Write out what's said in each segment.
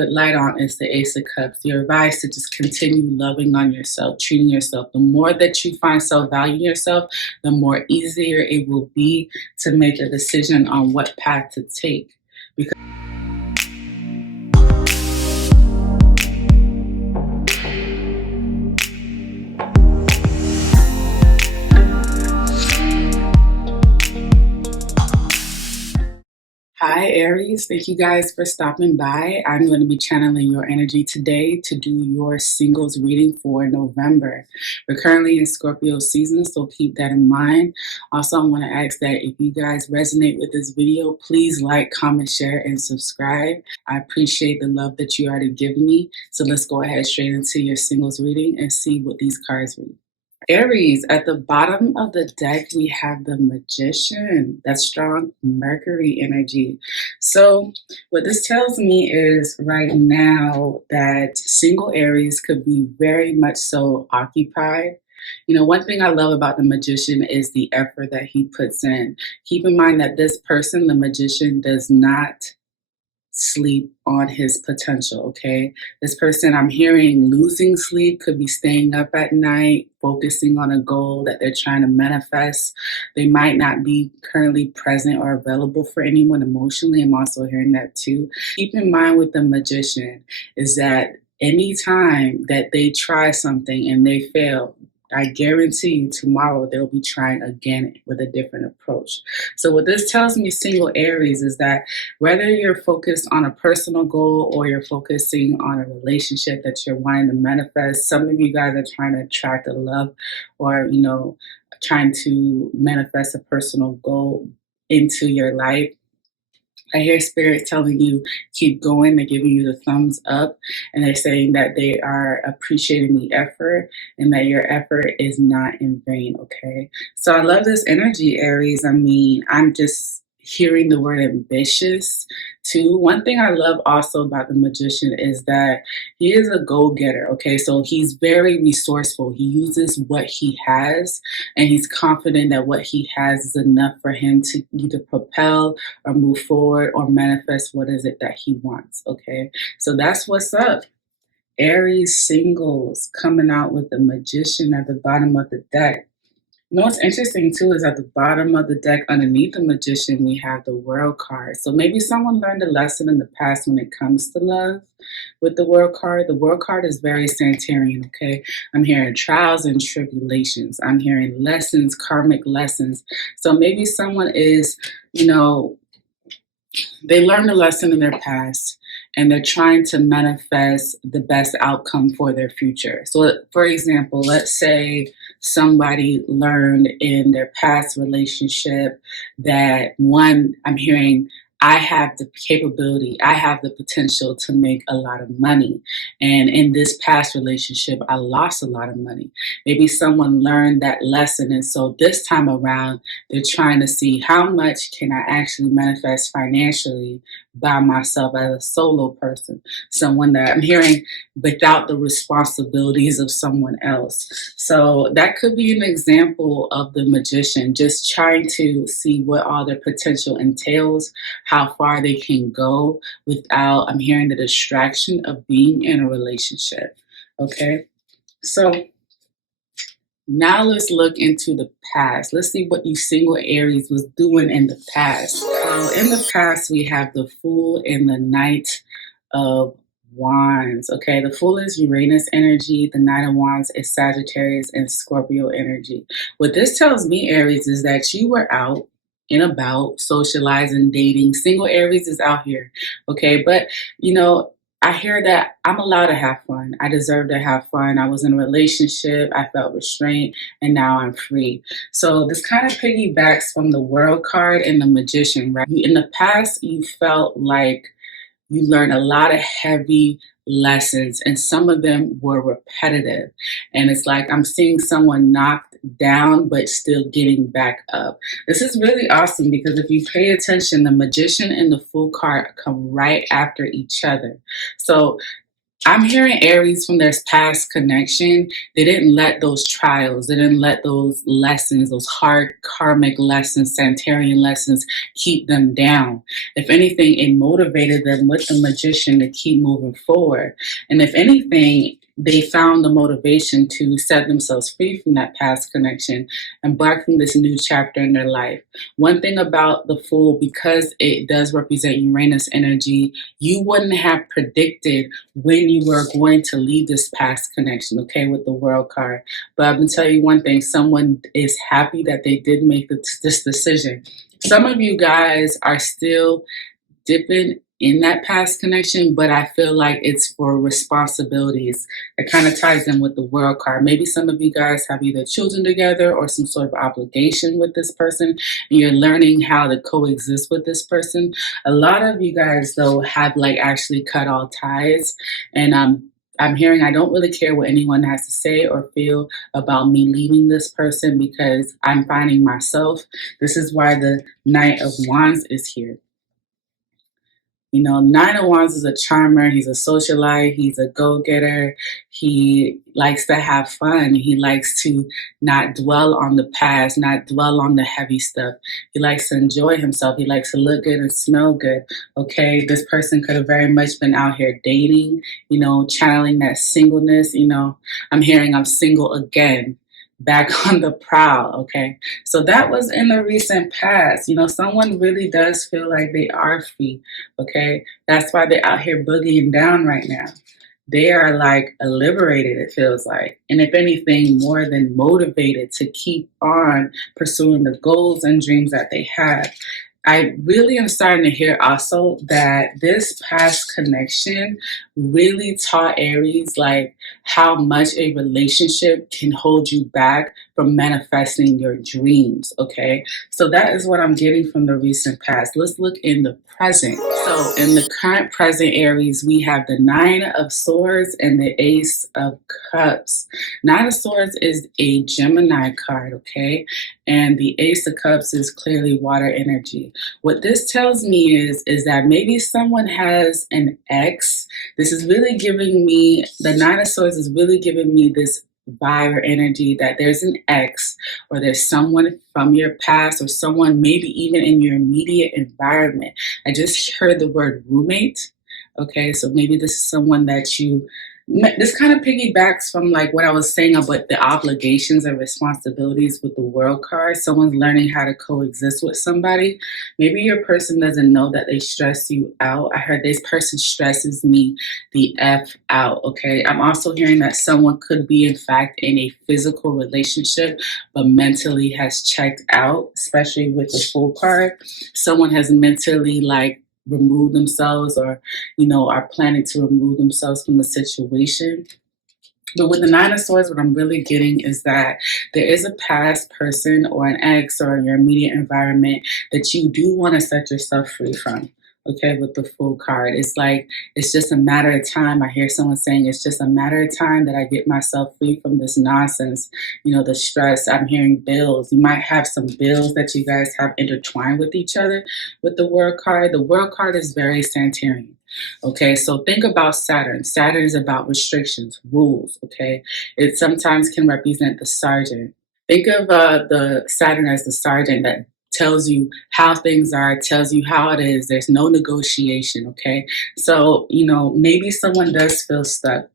put light on is the Ace of Cups. You're advised to just continue loving on yourself, treating yourself. The more that you find self-value in yourself, the more easier it will be to make a decision on what path to take. Because Hi, Aries. Thank you guys for stopping by. I'm going to be channeling your energy today to do your singles reading for November. We're currently in Scorpio season, so keep that in mind. Also, I want to ask that if you guys resonate with this video, please like, comment, share, and subscribe. I appreciate the love that you already give me. So let's go ahead straight into your singles reading and see what these cards read. Aries, at the bottom of the deck, we have the Magician, that strong Mercury energy. So what this tells me is right now that single Aries could be very much so occupied. You know, one thing I love about the Magician is the effort that he puts in. Keep in mind that this person, the Magician, does not sleep on his potential, okay? This person, I'm hearing, losing sleep, could be staying up at night, focusing on a goal that they're trying to manifest. They might not be currently present or available for anyone emotionally. I'm also hearing that too. Keep in mind with the Magician is that anytime that they try something and they fail, I guarantee you tomorrow they'll be trying again with a different approach. So what this tells me, single Aries, is that whether you're focused on a personal goal or you're focusing on a relationship that you're wanting to manifest, some of you guys are trying to attract a love or, you know, trying to manifest a personal goal into your life. I hear Spirit telling you, keep going. They're giving you the thumbs up, and they're saying that they are appreciating the effort and that your effort is not in vain, okay? So I love this energy, Aries. I mean, I'm just hearing the word ambitious too. One thing I love also about the Magician is that he is a go-getter, okay? So he's very resourceful. He uses what he has, and he's confident that what he has is enough for him to either propel or move forward or manifest what is it that he wants, okay? So that's what's up. Aries singles coming out with the Magician at the bottom of the deck. You know what's interesting too is at the bottom of the deck underneath the Magician, we have the World card. So maybe someone learned a lesson in the past when it comes to love with the World card. The World card is very Sagittarian, okay? I'm hearing trials and tribulations. I'm hearing lessons, karmic lessons. So maybe someone is, you know, they learned a lesson in their past and they're trying to manifest the best outcome for their future. So for example, let's say somebody learned in their past relationship that one, I'm hearing, I have the capability, I have the potential to make a lot of money. And in this past relationship, I lost a lot of money. Maybe someone learned that lesson. And so this time around, they're trying to see how much can I actually manifest financially by myself as a solo person, someone that I'm hearing without the responsibilities of someone else. So that could be an example of the Magician, just trying to see what all their potential entails, how far they can go without, I'm hearing, the distraction of being in a relationship. Okay, so now let's look into the past. Let's see what you single Aries was doing in the past. So in the past, we have the Fool and the Knight of Wands. Okay, the Fool is Uranus energy. The Knight of Wands is Sagittarius and Scorpio energy. What this tells me, Aries, is that you were out and about, socializing, dating. Single Aries is out here. Okay, but you know, I hear that I'm allowed to have fun. I deserve to have fun. I was in a relationship. I felt restraint, and now I'm free. So this kind of piggybacks from the World card and the Magician, right? In the past, you felt like you learned a lot of heavy lessons, and some of them were repetitive. And it's like I'm seeing someone knocked down but still getting back up. This is really awesome because if you pay attention, the Magician and the Fool card come right after each other. So I'm hearing Aries from their past connection. They didn't let those trials, they didn't let those lessons, those hard karmic lessons, Sanitarian lessons, keep them down. If anything, it motivated them with the magician to keep moving forward. And if anything, they found the motivation to set themselves free from that past connection, embarking this new chapter in their life. One thing about the Fool, because it does represent Uranus energy, you wouldn't have predicted when you were going to leave this past connection, okay, with the World card. But I'm going to tell you one thing, someone is happy that they did make this decision. Some of you guys are still dipping in that past connection, but I feel like it's for responsibilities. It kind of ties in with the World card. Maybe some of you guys have either children together or some sort of obligation with this person, and you're learning how to coexist with this person. A lot of you guys, though, have like actually cut all ties, and I'm hearing I don't really care what anyone has to say or feel about me leaving this person because I'm finding myself. This is why the Knight of Wands is here. You know, Nine of Wands is a charmer. He's a socialite. He's a go-getter. He likes to have fun. He likes to not dwell on the past, not dwell on the heavy stuff. He likes to enjoy himself. He likes to look good and smell good. Okay, this person could have very much been out here dating, you know, channeling that singleness. You know, I'm hearing I'm single again, back on the prowl. Okay, so that was in the recent past. You know, someone really does feel like they are free. Okay, that's why they're out here boogieing down right now. They are like liberated, it feels like, and if anything, more than motivated to keep on pursuing the goals and dreams that they have. I really am starting to hear also that this past connection really taught Aries like how much a relationship can hold you back from manifesting your dreams. Okay, so that is what I'm getting from the recent past. Let's look in the present. So in the current present, Aries, we have the Nine of Swords and the Ace of Cups. Nine of Swords is a Gemini card, okay, and the Ace of Cups is clearly water energy. What this tells me is that maybe someone has an ex. This is really giving me, the Nine of Swords is really giving me this vibe or energy that there's an ex or there's someone from your past or someone maybe even in your immediate environment. I just heard the word roommate. Okay, so maybe this is someone that you, this kind of piggybacks from like what I was saying about the obligations and responsibilities with the World card. Someone's learning how to coexist with somebody. Maybe your person doesn't know that they stress you out. I heard this person stresses me the F out. Okay, I'm also hearing that someone could be in fact in a physical relationship but mentally has checked out, especially with the Fool card. Someone has mentally like remove themselves or, you know, are planning to remove themselves from the situation. But with the Nine of Swords, what I'm really getting is that there is a past person or an ex or your immediate environment that you do want to set yourself free from. Okay, with the Fool card, it's like it's just a matter of time. I hear someone saying it's just a matter of time that I get myself free from this nonsense. You know, the stress. I'm hearing bills. You might have some bills that you guys have intertwined with each other with the World card. The World card is very Sanitarian. Okay, so think about Saturn. Saturn is about restrictions, rules. Okay, it sometimes can represent the sergeant. Think of the Saturn as the sergeant that tells you how things are, tells you how it is. There's no negotiation. Okay, so you know maybe someone does feel stuck,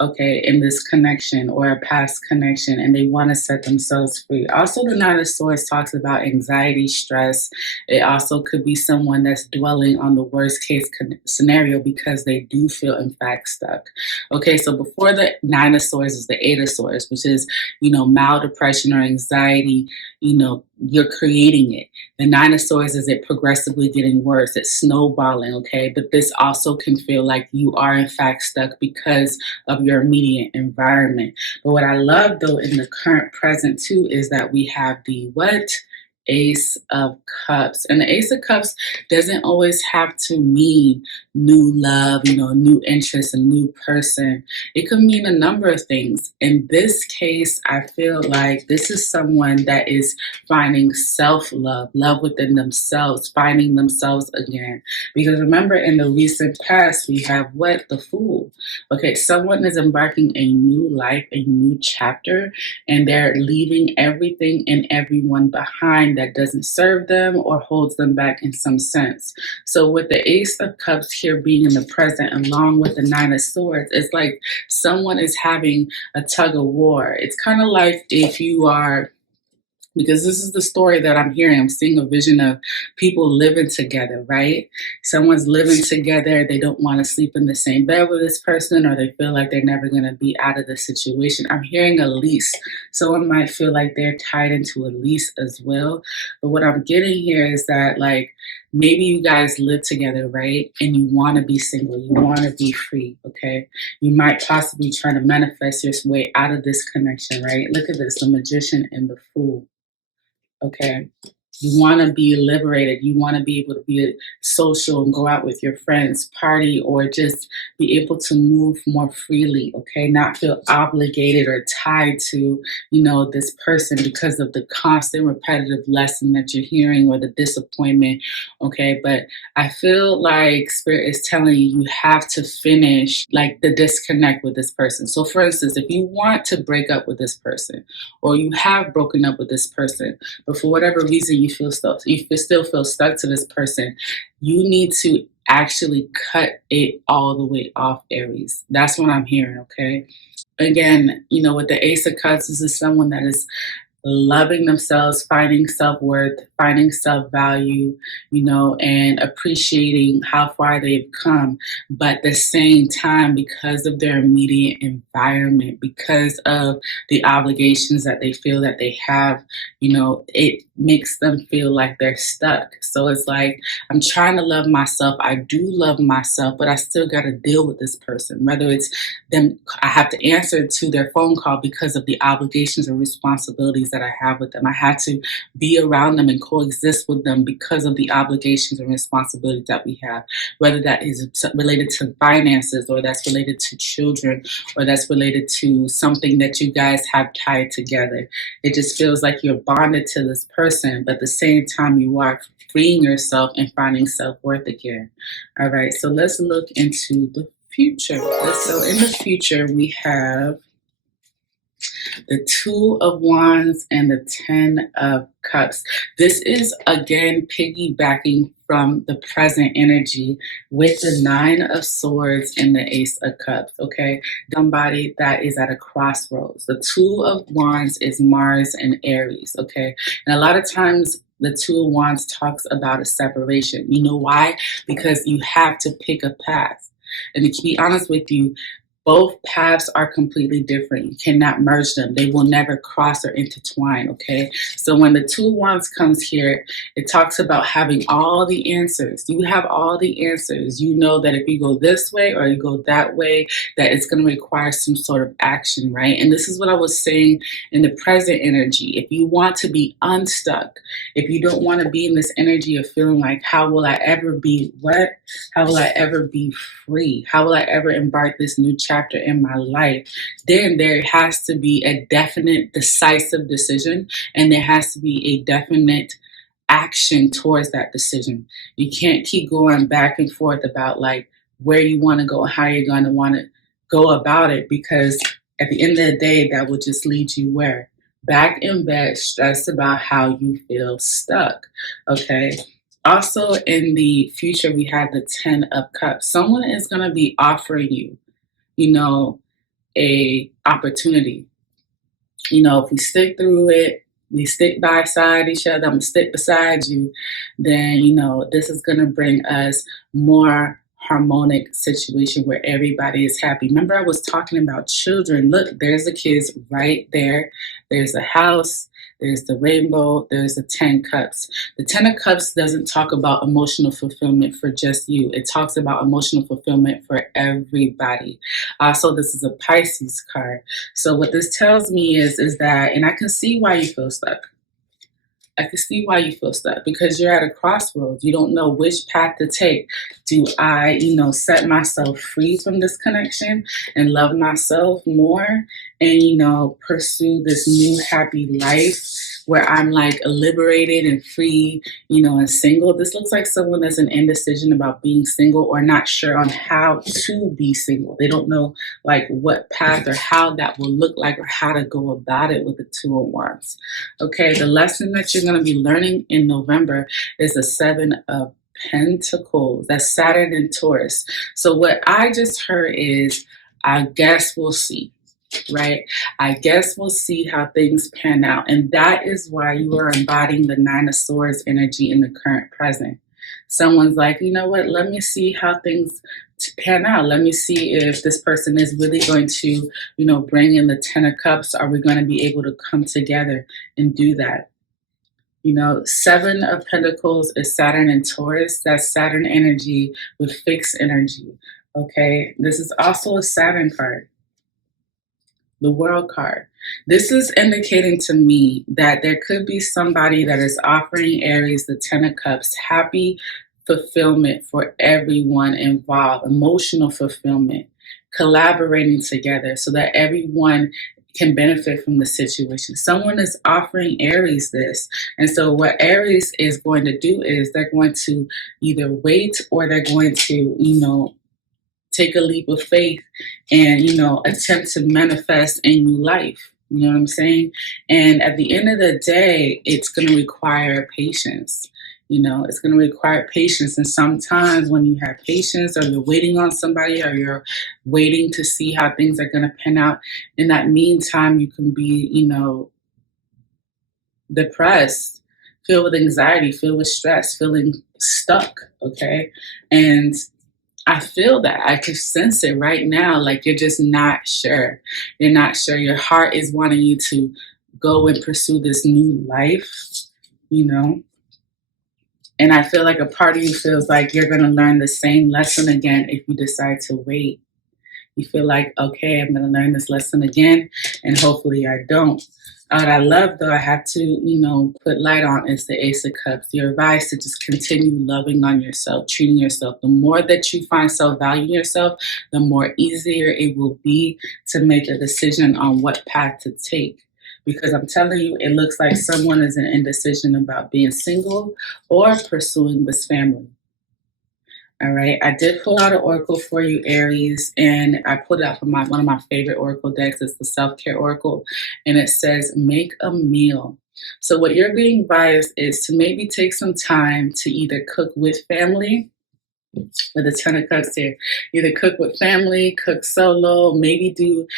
okay, in this connection or a past connection, and they want to set themselves free. Also, the Nine of Swords talks about anxiety, stress. It also could be someone that's dwelling on the worst case scenario because they do feel, in fact, stuck. Okay, so before the Nine of Swords is the Eight of Swords, which is, you know, mild depression or anxiety. You know, you're creating it. The Nine of Swords is it progressively getting worse. It's snowballing, okay? But this also can feel like you are, in fact, stuck because of your immediate environment. But what I love though in the current present too is that we have the what? Ace of Cups. And the Ace of Cups doesn't always have to mean new love, new interest, a new person. It could mean a number of things. In this case, I feel like this is someone that is finding self-love, love within themselves, finding themselves again. Because remember, in the recent past, we have what? The Fool. Okay, someone is embarking a new life, a new chapter, and they're leaving everything and everyone behind that doesn't serve them or holds them back in some sense. So with the Ace of Cups here being in the present along with the Nine of Swords, it's like someone is having a tug of war. It's kind of like if you are, because this is the story that I'm hearing. I'm seeing a vision of people living together, right? Someone's living together. They don't want to sleep in the same bed with this person, or they feel like they're never going to be out of the situation. I'm hearing a lease. Someone might feel like they're tied into a lease as well. But what I'm getting here is that, like, maybe you guys live together, right? And you want to be single. You want to be free, okay? You might possibly try to manifest your way out of this connection, right? Look at this, the Magician and the Fool. Okay. You want to be liberated. You want to be able to be social and go out with your friends, party, or just be able to move more freely. Okay. Not feel obligated or tied to, this person because of the constant repetitive lesson that you're hearing or the disappointment. Okay. But I feel like Spirit is telling you, you have to finish like the disconnect with this person. So for instance, if you want to break up with this person or you have broken up with this person, but for whatever reason you feel stuck, still feel stuck to this person, you need to actually cut it all the way off, Aries. That's what I'm hearing, okay? Again, with the Ace of Cups, this is someone that is loving themselves, finding self-worth, finding self-value, and appreciating how far they've come. But at the same time, because of their immediate environment, because of the obligations that they feel that they have, it makes them feel like they're stuck. So it's like, I'm trying to love myself. I do love myself, but I still got to deal with this person. Whether it's them, I have to answer to their phone call because of the obligations and responsibilities that I have with them. I had to be around them and coexist with them because of the obligations and responsibilities that we have, whether that is related to finances or that's related to children or that's related to something that you guys have tied together. It just feels like you're bonded to this person, but at the same time you are freeing yourself and finding self-worth again. All right, so let's look into the future. So in the future, we have the Two of Wands and the Ten of Cups. This is again piggybacking from the present energy with the Nine of Swords and the Ace of Cups, okay? Somebody that is at a crossroads. The Two of Wands is Mars and Aries, okay? And a lot of times the Two of Wands talks about a separation. You know why? Because you have to pick a path. And to be honest with you, both paths are completely different. You cannot merge them. They will never cross or intertwine, okay? So when the Two of Wands comes here, it talks about having all the answers. You have all the answers. You know that if you go this way or you go that way, that it's going to require some sort of action, right? And this is what I was saying in the present energy. If you want to be unstuck, if you don't want to be in this energy of feeling like, how will I ever be what? How will I ever be free? How will I ever embark this new chapter in my life? Then there has to be a definite, decisive decision, and there has to be a definite action towards that decision. You can't keep going back and forth about like where you want to go, how you're going to want to go about it, because at the end of the day, that will just lead you where? Back in bed, stressed about how you feel stuck. Okay. Also, in the future, we have the Ten of Cups. Someone is going to be offering you, a opportunity. If we stick through it, we stick beside each other, I'm going to stick beside you, then, this is going to bring us more harmonic situation where everybody is happy. Remember, I was talking about children. Look, there's the kids right there. There's a house. There's the rainbow. There's the 10 cups. The 10 of cups doesn't talk about emotional fulfillment for just you. It talks about emotional fulfillment for everybody. Also, this is a Pisces card. So what this tells me is that, and I can see why you feel stuck. I can see why you feel stuck, because you're at a crossroads. You don't know which path to take. Do I, set myself free from this connection and love myself more and, pursue this new happy life where I'm like liberated and free, and single? This looks like someone that's an indecision about being single or not sure on how to be single. They don't know like what path or how that will look like or how to go about it with the Two of Wands. Okay, the lesson that you're going to be learning in November is the Seven of Pentacles. That's Saturn and Taurus. So what I just heard is, I guess we'll see, right? I guess we'll see how things pan out. And that is why you are embodying the Nine of Swords energy in the current present. Someone's like, you know what, let me see how things pan out. Let me see if this person is really going to, bring in the Ten of Cups. Are we going to be able to come together and do that? Seven of Pentacles is Saturn and Taurus. That's Saturn energy with fixed energy. Okay, this is also a Saturn card, the World card. This is indicating to me that there could be somebody that is offering Aries the Ten of Cups, happy fulfillment for everyone involved, emotional fulfillment, collaborating together so that everyone can benefit from the situation. Someone is offering Aries this. And so what Aries is going to do is they're going to either wait or they're going to, take a leap of faith and, attempt to manifest a new life. You know what I'm saying? And at the end of the day, it's going to require patience. It's going to require patience. And sometimes when you have patience or you're waiting on somebody or you're waiting to see how things are going to pan out, in that meantime, you can be, depressed, filled with anxiety, filled with stress, feeling stuck. Okay. And I feel that. I can sense it right now. Like you're just not sure. You're not sure. Your heart is wanting you to go and pursue this new life, And I feel like a part of you feels like you're going to learn the same lesson again if you decide to wait. You feel like, okay, I'm going to learn this lesson again, and hopefully I don't. What I love, though, I have to, put light on is the Ace of Cups. Your advice to just continue loving on yourself, treating yourself. The more that you find self-value in yourself, the more easier it will be to make a decision on what path to take. Because I'm telling you, it looks like someone is in indecision about being single or pursuing this family. All right, I did pull out an oracle for you, Aries, and I pulled it out from one of my favorite oracle decks. It's the Self-Care Oracle, and it says, make a meal. So what you're being advised is to maybe take some time to either cook with family, with a Ten of Cups here. Either cook with family, cook solo, maybe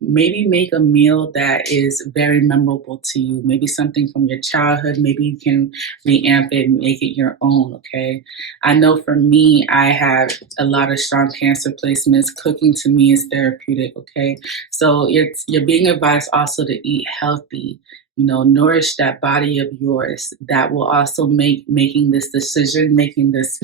make a meal that is very memorable to you. Maybe something from your childhood. Maybe you can reamp it and make it your own, okay? I know for me, I have a lot of strong Cancer placements. Cooking to me is therapeutic, okay? So you're being advised also to eat healthy. Nourish that body of yours. That will also making this decision, making this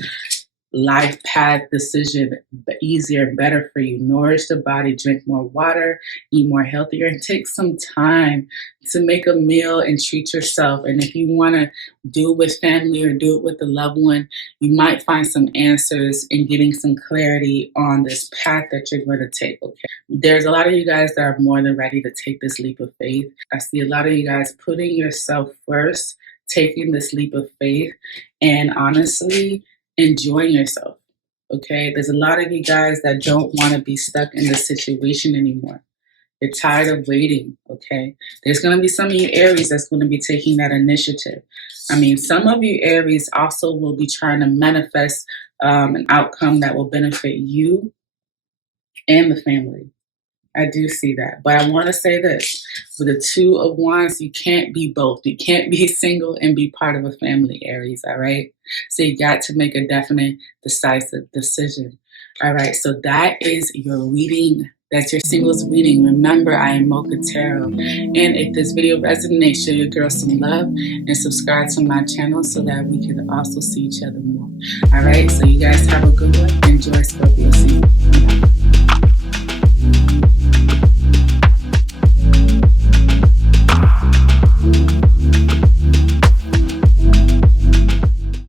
life path decision easier and better for you. Nourish the body, drink more water, eat more healthier, and take some time to make a meal and treat yourself. And if you want to do it with family or do it with a loved one, you might find some answers in getting some clarity on this path that you're going to take. Okay, there's a lot of you guys that are more than ready to take this leap of faith. I see a lot of you guys putting yourself first, taking this leap of faith, and honestly enjoying yourself. Okay, there's a lot of you guys that don't want to be stuck in this situation anymore. You're tired of waiting. Okay, there's going to be some of you Aries that's going to be taking that initiative. I mean, some of you Aries also will be trying to manifest an outcome that will benefit you and the family. I do see that. But I want to say this. With the Two of Wands, you can't be both. You can't be single and be part of a family, Aries, all right? So you got to make a definite, decisive decision. All right, so that is your reading. That's your singles reading. Remember, I am Mocchaa Tarot. And if this video resonates, show your girl some love and subscribe to my channel so that we can also see each other more. All right, so you guys have a good one. Enjoy Scorpio season.